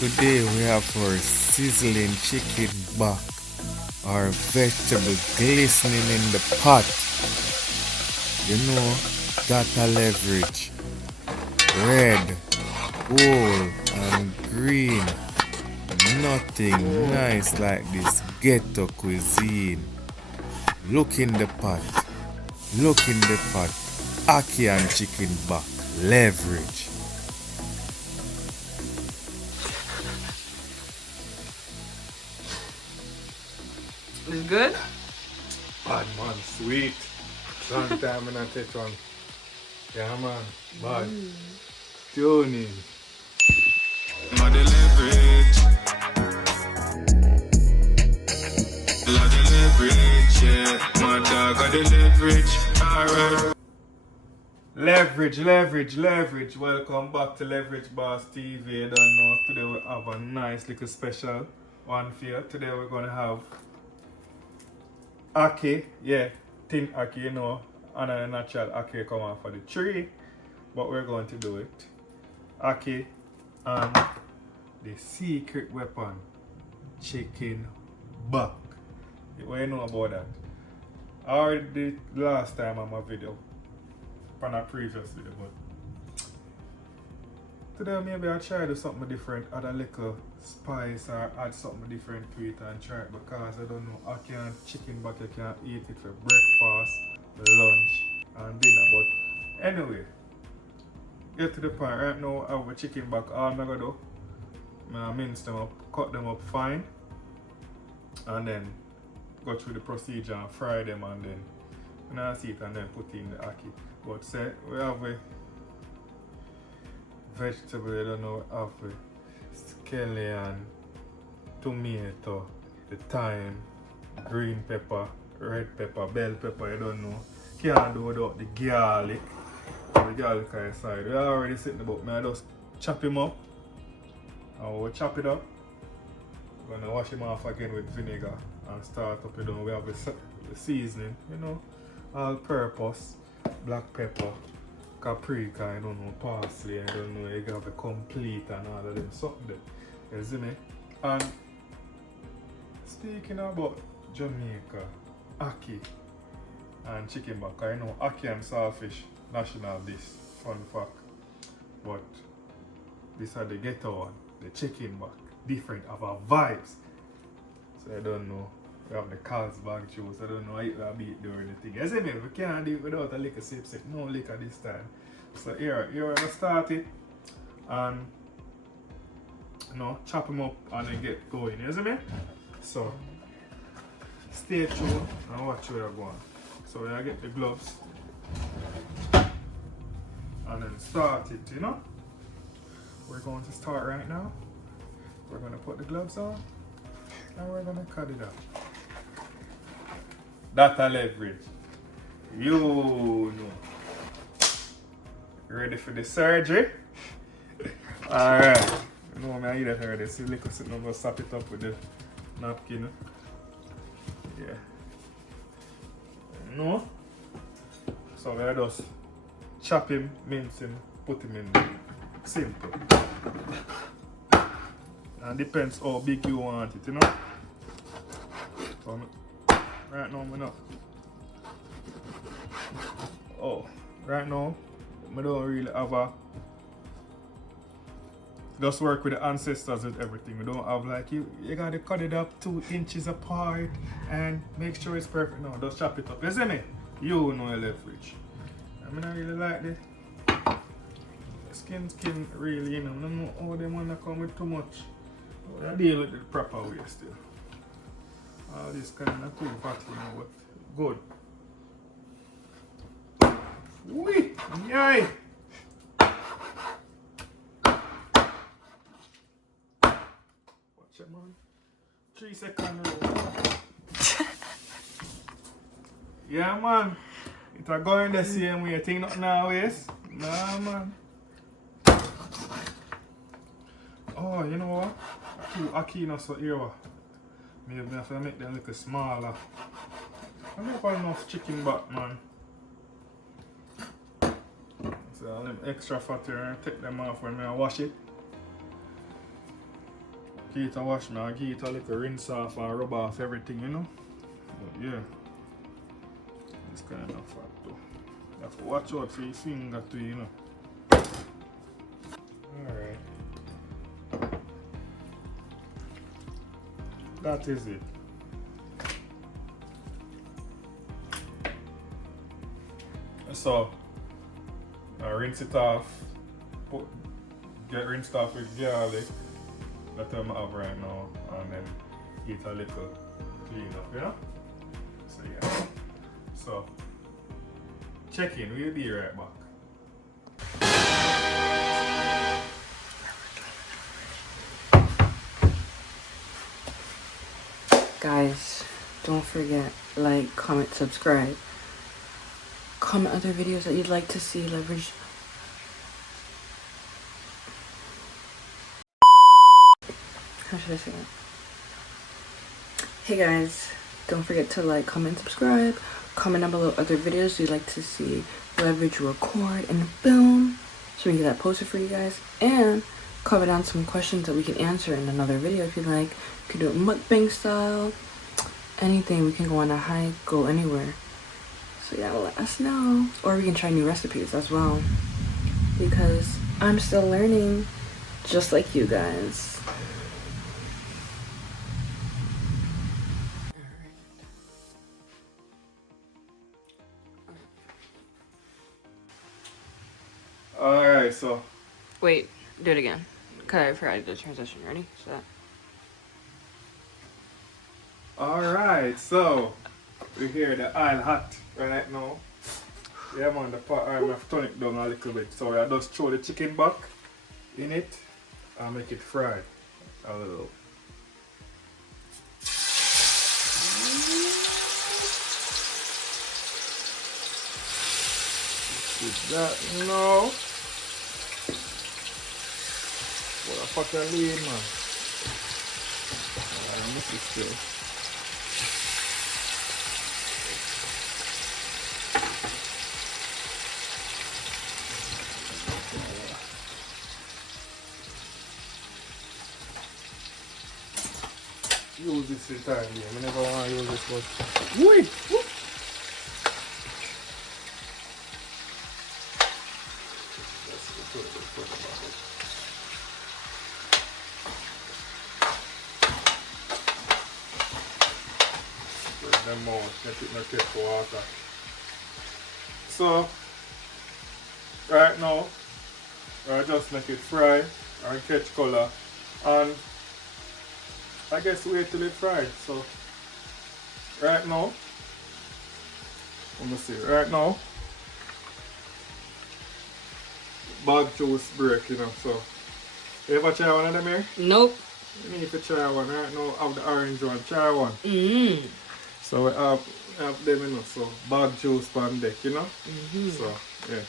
Today we have our sizzling chicken back, our vegetable glistening in the pot. You know that a leverage. Red, gold, and green. Nothing nice like this ghetto cuisine. Look in the pot. Look in the pot. Ackee and chicken back. Leverage. It's good? Bad man, sweet. Long time in a take one. Yeah man, bad. Tune in. My leverage. Love the leverage, yeah. My dog got the leverage. Alright. Leverage. Welcome back to Leverageboss TV. You don't know, today we have a nice little special one for you. Today we're going to have ackee, yeah, tin ackee, you know, and a natural ackee come off of the tree. But we're going to do it. Ackee and the secret weapon, chicken back. What you know about that? I already did last time on my video, on a previous video, but today maybe I'll try to do something different, add a little spice or add something different to it and try it, because I don't know, ackee and chicken back you can eat it for breakfast, lunch and dinner. But anyway, get to the point. Right now I have a chicken back. All I'm gonna do, I mince them up, cut them up fine, and then go through the procedure and fry them, and then when I see it and then put in the ackee. But say we have a vegetable, I don't know, have a scallion, tomato, the thyme, green pepper, red pepper, bell pepper, you don't know. Can't do without the garlic. The garlic side. We are already sitting about me. I just chop him up. And we'll chop it up. We're gonna wash him off again with vinegar and start up. You know, we have the seasoning, you know, all purpose, black pepper, paprika, I don't know, parsley, I don't know, you have a complete and all of them something there. You see me? And speaking about Jamaica, ackee and chicken back, I know ackee and saltfish national dish, fun fact. But these are the ghetto one, the chicken back, different, have a vibes. So I don't know. We have the Carlsberg juice, I don't know how it beat or anything. You see me? We can't do it without a liquor sip. No liquor this time. So here we're gonna start it and you know, chop them up and then get going. You see me? So stay tuned and watch where you're going. So we're gonna get the gloves and then start it, you know. We're going to start right now. We're going to put the gloves on and we're going to cut it up. That's a leverage. You know. Ready for the surgery? Alright. You know, I eat that already. See, look, I'm going to sap it up with the napkin. Yeah. No. So we're just chop him, mince him, put him in. Simple. And depends how big you want it, you know. So right now, right now, I don't really have a. Just work with the ancestors with everything. We don't have like you gotta cut it up 2 inches apart and make sure it's perfect. No, just chop it up. You see me? You know your leverage. I mean, I really like the skin really, you know. I don't know how them wanna come with too much. I deal with it the proper way still. All this kind of too fatty, you know, but good. Wee! Yay! Watch it, man. 3 second roll. Yeah, man. It are going the same way. You think nothing nowadays? Nah, man. Oh, you know what? Ackee not so here. Maybe I have to make them a little smaller. I don't have enough chicken back, man. So all them extra fat here, take them off when I wash it. Give it a wash, man. Give it a little rinse off and rub off everything, you know. But yeah, it's kind of fat though. You have to watch out for your finger too, you know. Alright. That is it. So, rinse it off. Get rinsed off with garlic. That I'm have right now, and then get a little clean up, you know? So yeah. So check in, we'll be right back. Guys, don't forget, like, comment, subscribe. Comment other videos that you'd like to see. Leverage. How should I say that? Hey guys, don't forget to like, comment, subscribe. Comment down below other videos you'd like to see Leverage record and film, so we can get that posted for you guys. And comment down some questions that we can answer in another video if you like. We can do it mukbang style. Anything. We can go on a hike, go anywhere. So yeah, let us know. Or we can try new recipes as well, because I'm still learning just like you guys. Alright, so Wait, do it again. Okay, I forgot to do the transition. Ready? So alright, so we hear the oil hot right now. Yeah man, the pot I have to turn it down a little bit. So I just throw the chicken back in it and make it fried a little. With that no. What the fuck are you doing, man? I miss it still. Use this for the time being. I never want to use this, but wait. Whoop. Them out, make it not catch water. So right now I just make it fry and catch color, and I guess wait till it fries. So right now, let me see, right now bag juice break, you know. So you ever try one of them here? nope. You need to try one right now. Have the orange one, try one. So we have them, you know, so bag juice pan deck, you know. So yeah.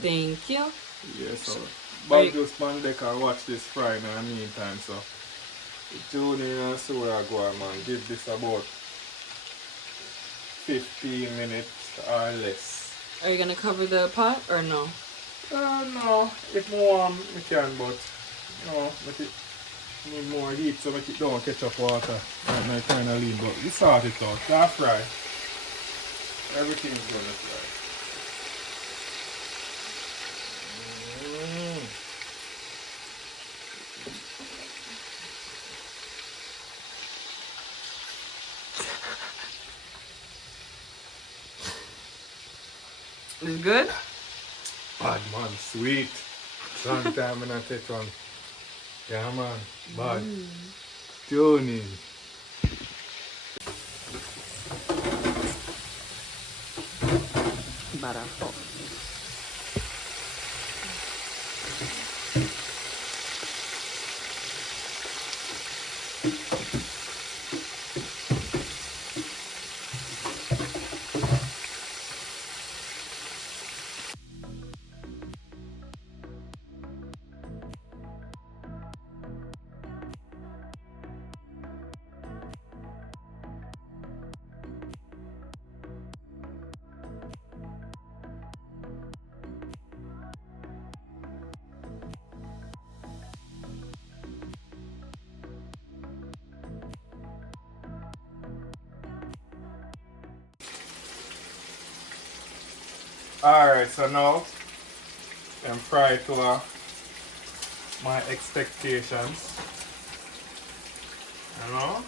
Thank you. Yeah, so bag juice pan deck and watch this fry in the meantime. So tune in and see where I go, man. Give this about 15 minutes or less. Are you gonna cover the pot or no? No, if more we can, but you know, make it need more heat so make it don't catch up water. Right now kind of lean, but we sort it out. That fry. Everything's gonna fry. Is it good? Bad man, sweet. Sometime in a take one. Yeah man, bad. Tune in. Barajo. Alright, so now I'm fried to my expectations. You know?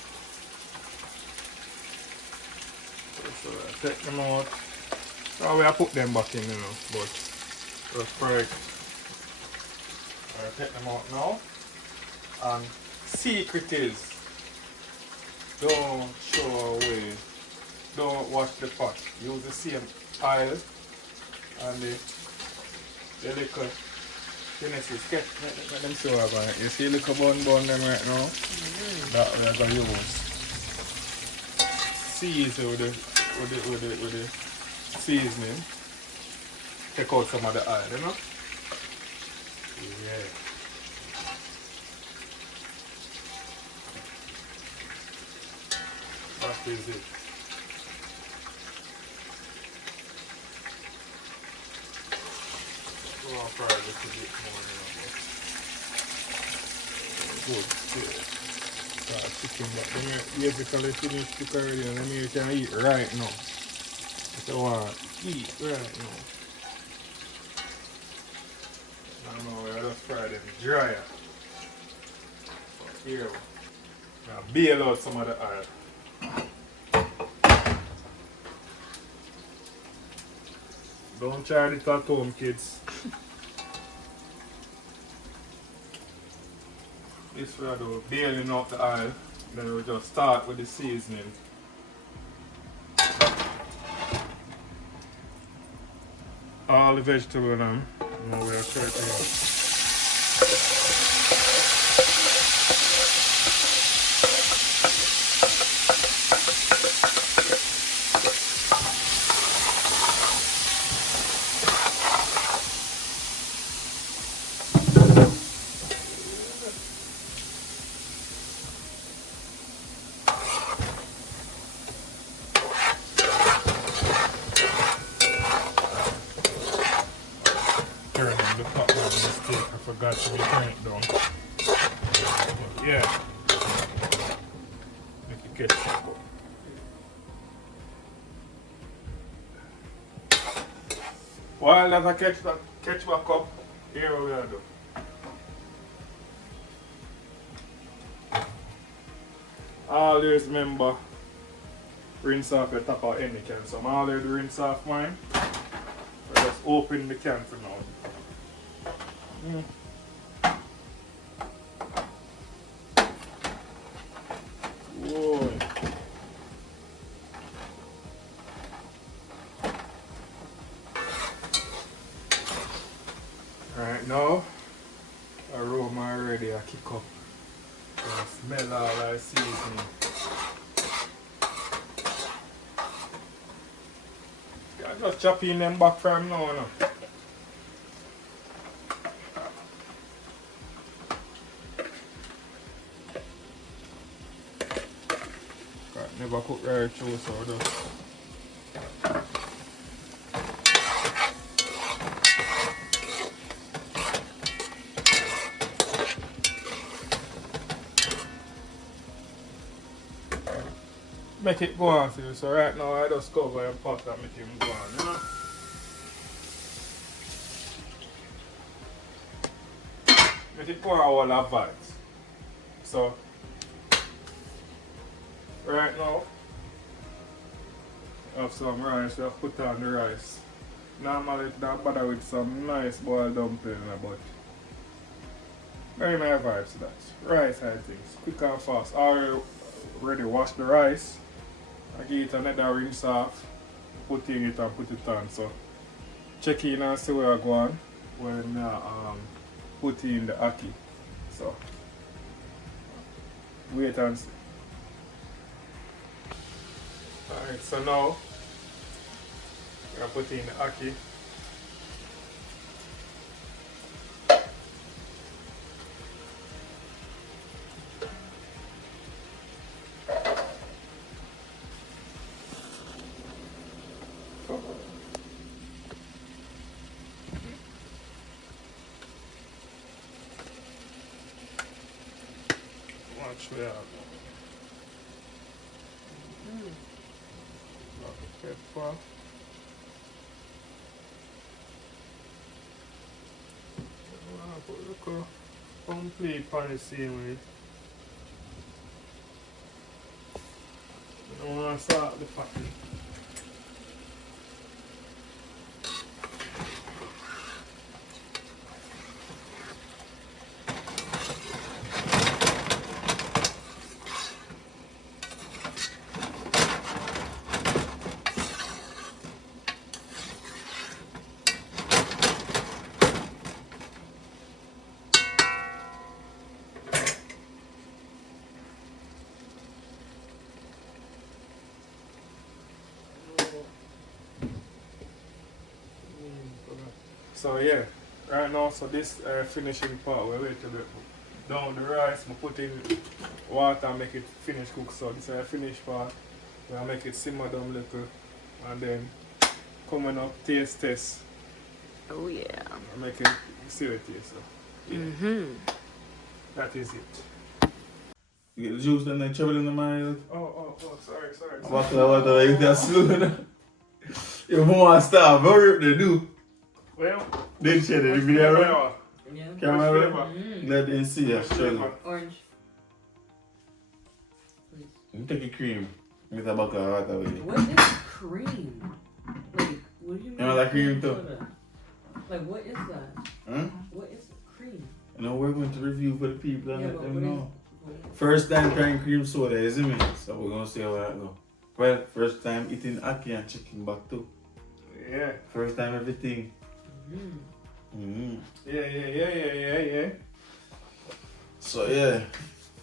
So I take them out. So we put them back in, you know, but just fry it. I take them out now. And secret is don't throw away. Don't wash the pot. Use the same oil and the little Genesis. Let them show up. You see the little bun them right now? That we are going to use. Season with the seasoning. Take out some of the oil, you know? Yeah. That is it. Go on fry a little bit more, you know, but good. Chicken, but then you basically finish cook already and then you can eat right now. If you want to eat right now. I know I just fry them dry. So here, now bail out some of the oil. Don't try it at home, kids. This way I do bailing out the oil, then we just start with the seasoning. All the vegetables now, and we'll try it here. Turn on the top by mistake. I forgot to turn it down. But yeah. Make it ketchup up. While that catch back up, here we are do. Always remember rinse off your top of any can. So I'm already rinse off mine. I just open the can for now. Whoa. Alright, now aroma already I kick up. I smell all that seasoning. I just chop in them back from now. Never cook right through, so just make it go on for you. So right now I just cover your pot and make it go on, you know? Make it go on all our vibes. So right now I have some rice, we have put on the rice. Normally it's not bother with some nice boiled dumpling, but very nice vibes that. Rice I think, quick and fast. Already wash the rice. I give it another rinse off, put in it and put it on. So check in and see where I go on when put in the ackee. So wait and see. Alright, so now we're gonna put in the ackee. Watch where I go. Pepper. cook complete on the same way. I don't want to start the patty. So yeah, right now, so this finishing part, we wait till the down the rice, I put in water and make it finish cook. So this is the finished part, we make it simmer down a little, and then coming up taste test. Oh yeah. I make it see what it tastes. So yeah. That is it. You get the juice and then trouble in the mind. Oh, sorry. Water, you can slow. You want to start, hurry up, they do. Well, They share the video, right? Yeah. Camera, let them see us. Orange. You take a cream. Get a bucket of water with it. What is cream? Like, what do you mean? You know that cream too? soda? Like, what is that? Huh? What is cream? You know, we're going to review for the people and Yeah, let but them what know. is- First time trying cream soda, isn't it? So we're going to see how that go. Well, first time eating ackee and chicken back too. yeah. First time everything. Yeah. So yeah,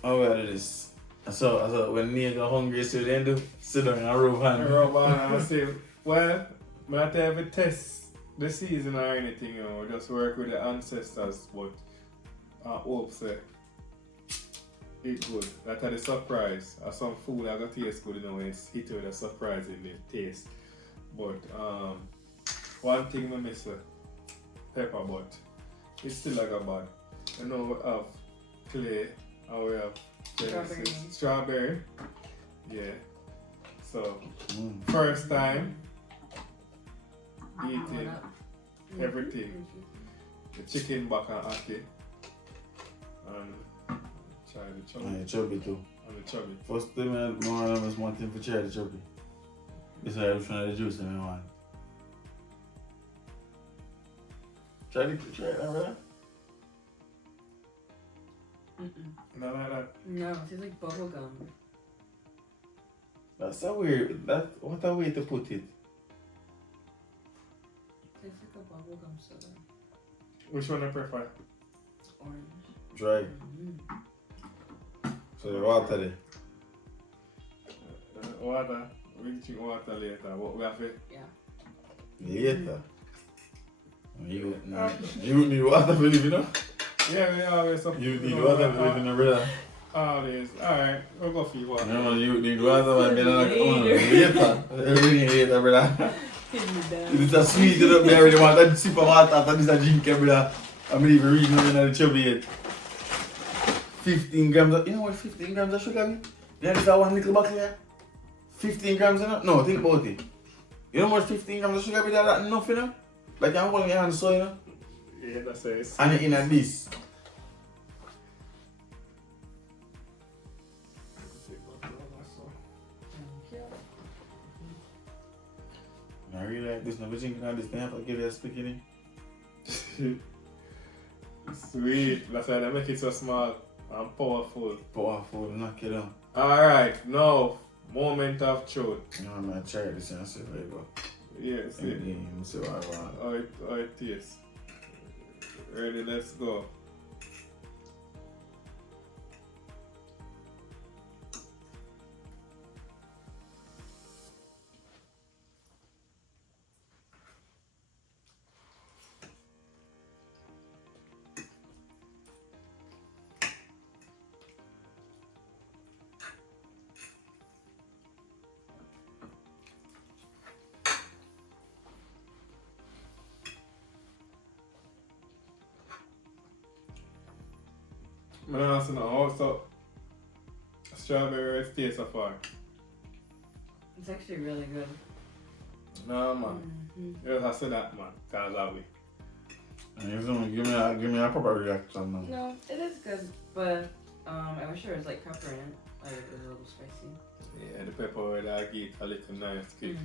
how about this? So when me got hungry, so then do sit down and rub hand. I say, well, not ever test the season or anything, you know, just work with the ancestors, but I hope say it good. That's the surprise. Or some food I got taste good, you know, when it's hit with a surprise in the taste. But one thing I miss pepper, but it's still like a bad. You know, we have clay and we have strawberry. Yeah. So first time eating everything. The chicken back and ackee. And try the chubby. Yeah, chubby too. And the chubby. First thing I was wanting to try the chubby. This is why I'm trying the juice in my one. Try it, brother. Not like that. No, it tastes like bubble gum. That's a weird. What a way to put it. It tastes like a bubble gum soda. Which one I prefer? Orange. Dry. So the water there. Water. We drink water later. But we have it. Yeah. Later. You need water for living, you know? Yeah, we always up. You need water for living, brother. Always. Alright, we'll go for you water. No, you need water, man. Later. Everything later, brother. It's a sweet it up there. I really want that sip of water after this a drink, brother. I'm not even reading nothing on the chubby yet. 15 grams of, you know what 15 grams of sugar mean? You know this one little bottle here? 15 grams enough? No, think about it. You know what 15 grams of sugar be that enough, you know? Like I'm holding your hand so, you know? Yeah, that's it. And you're in at this. I really like this. Never drinking on this thing. I have to give you a speaking in. Sweet. That's why they make it so small and powerful. Powerful, knock it down. Alright, now, moment of truth. You know, I'm going to try this and see where it go. Yeah, see. Let me see what I want. How it tastes. Ready, let's go. I don't know also strawberry rice tastes so far. It's actually really good. No man. You just have to say that man, cause of it. And you feel me? Give me a proper reaction now. No, it is good, but I wish there was like pepper in it. Like it was a little spicy. Yeah, the pepper with that give it a little nice kick.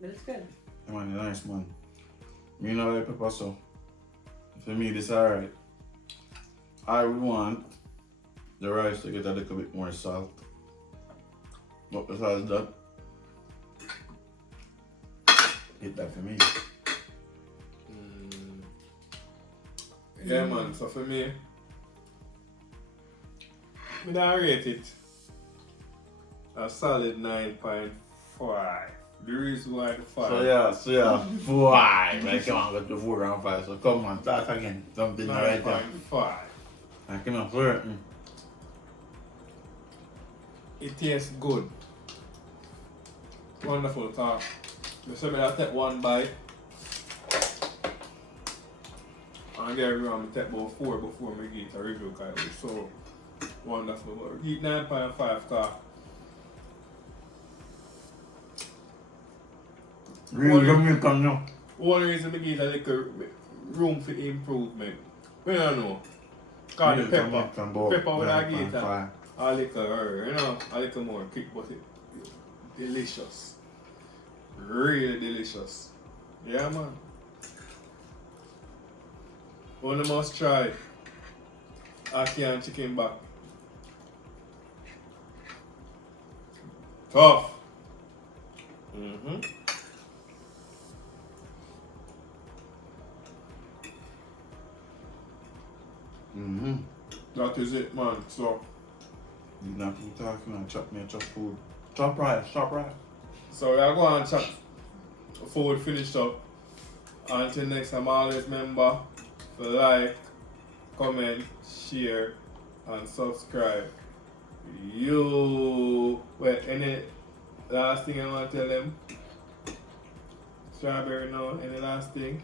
But it's good. Man, nice man. Me know the pepper so. For me, this alright. I would want the rice to get a little bit more salt. But besides that, hit that for me. Yeah, man. So for me, I don't rate it a solid 9.5. The reason why the 5. So yeah, 5. I can't go to 4 and 5. So come on, start again. Something right there. 9.5. I cannot flirt. It tastes good. Wonderful talk. So I take one bite. And get around I take about 4 before I get a review because it was so wonderful. But eat 9.5 because Real Jamaican now. one reason I give a little room for improvement. We don't know. Because the pepper when I get a little more kick, but it delicious. Really delicious. Yeah, man. One of must try ackee and chicken back. Tough. That is it, man. So You not keep talking and chop me and chop food. Chop rice. So we are going to chat food finished up. Until next time, always remember to like, comment, share, and subscribe. Wait, any last thing I want to tell them? Strawberry now, any last thing?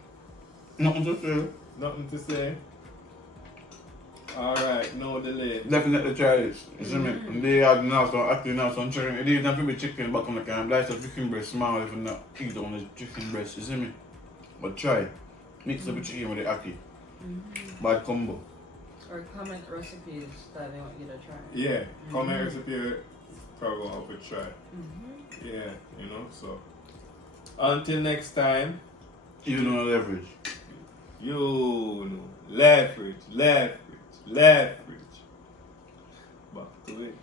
Nothing to say. Nothing to say? Alright, no delay. Definitely try this. You see me? And they have now some chicken. It is not to be chicken back on the can. Like some chicken breast small if you not eat on the chicken breast. You see me? But try. Mix up the chicken with the ackee. Bad combo. Or comment recipes that they want you to try. Yeah, comment recipe probably going to try. Yeah, you know, so. Until next time. You know leverage. You know, leverage. Back to it.